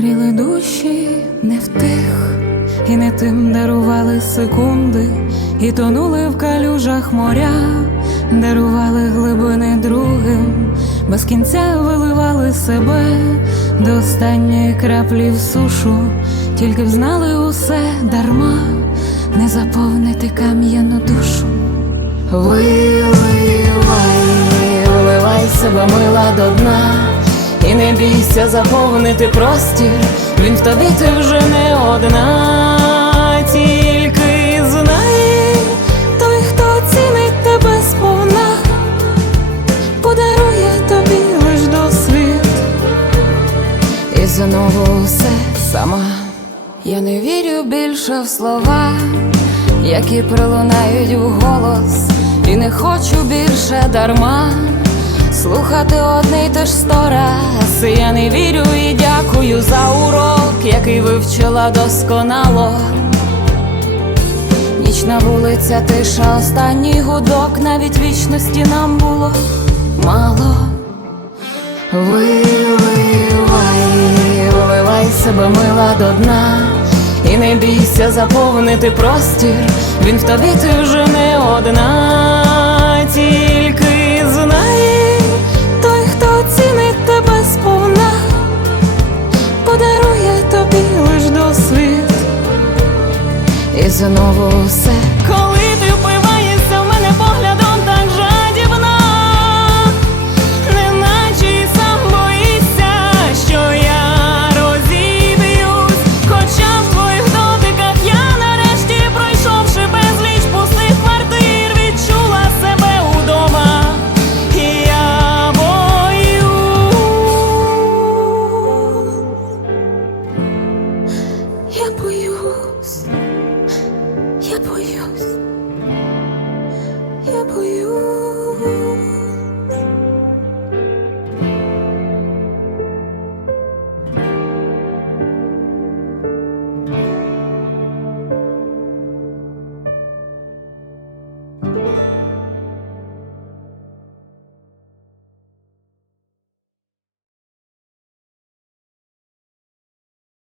гріли душі не втих, і не тим дарували секунди, і тонули в калюжах моря, дарували глибини другим, без кінця виливали себе до останньої краплі в сушу, тільки б знали усе дарма, не заповнити кам'яну душу. Виливай, виливай себе мила до дна бійся заповнити простір, він в тобі ти вже не одна, тільки знає той, хто цінить тебе сповна, подарує тобі лиш досвід і знову все сама. Я не вірю більше в слова, які пролунають в голос, і не хочу більше дарма слухати одне й те ж сто раз Я не вірю і дякую за урок, який вивчила досконало. Нічна вулиця, тиша, останній гудок, навіть вічності нам було мало. Виливай, виливай себе мила до дна, і не бійся заповнити простір, він в тобі ти вже не одна. і знову все. Te apoyo.